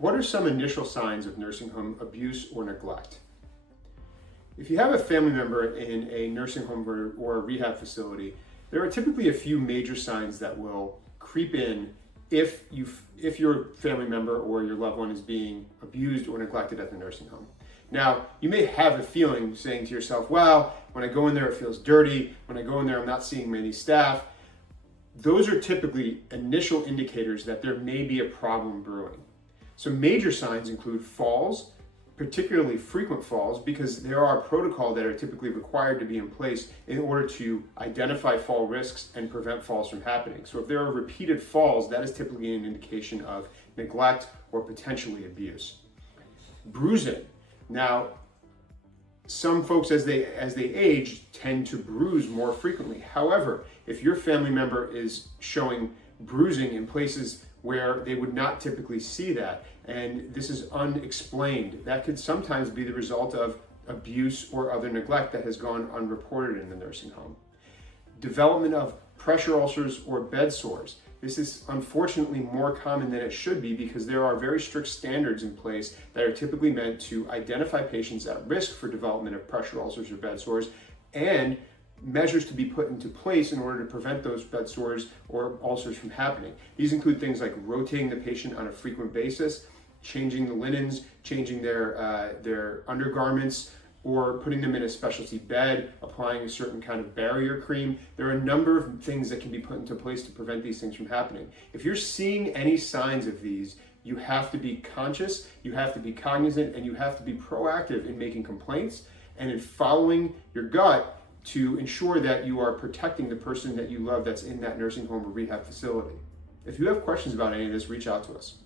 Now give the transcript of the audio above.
What are some initial signs of nursing home abuse or neglect? If you have a family member in a nursing home or a rehab facility, there are typically a few major signs that will creep in if your family member or your loved one is being abused or neglected at the nursing home. Now, you may have a feeling saying to yourself, well, when I go in there, it feels dirty. When I go in there, I'm not seeing many staff. Those are typically initial indicators that there may be a problem brewing. So major signs include falls, particularly frequent falls, because there are protocols that are typically required to be in place in order to identify fall risks and prevent falls from happening. So if there are repeated falls, that is typically an indication of neglect or potentially abuse. Bruising. Now, some folks as they age tend to bruise more frequently. However, if your family member is showing bruising in places where they would not typically see that, and this is unexplained, that could sometimes be the result of abuse or other neglect that has gone unreported in the nursing home. Development of pressure ulcers or bed sores. This is unfortunately more common than it should be because there are very strict standards in place that are typically meant to identify patients at risk for development of pressure ulcers or bed sores, and measures to be put into place in order to prevent those bed sores or ulcers from happening. These include things like rotating the patient on a frequent basis, changing the linens, changing their undergarments, or putting them in a specialty bed, applying a certain kind of barrier cream. There are a number of things that can be put into place to prevent these things from happening. If you're seeing any signs of these, you have to be conscious, you have to be cognizant, and you have to be proactive in making complaints and in following your gut to ensure that you are protecting the person that you love that's in that nursing home or rehab facility. If you have questions about any of this, reach out to us.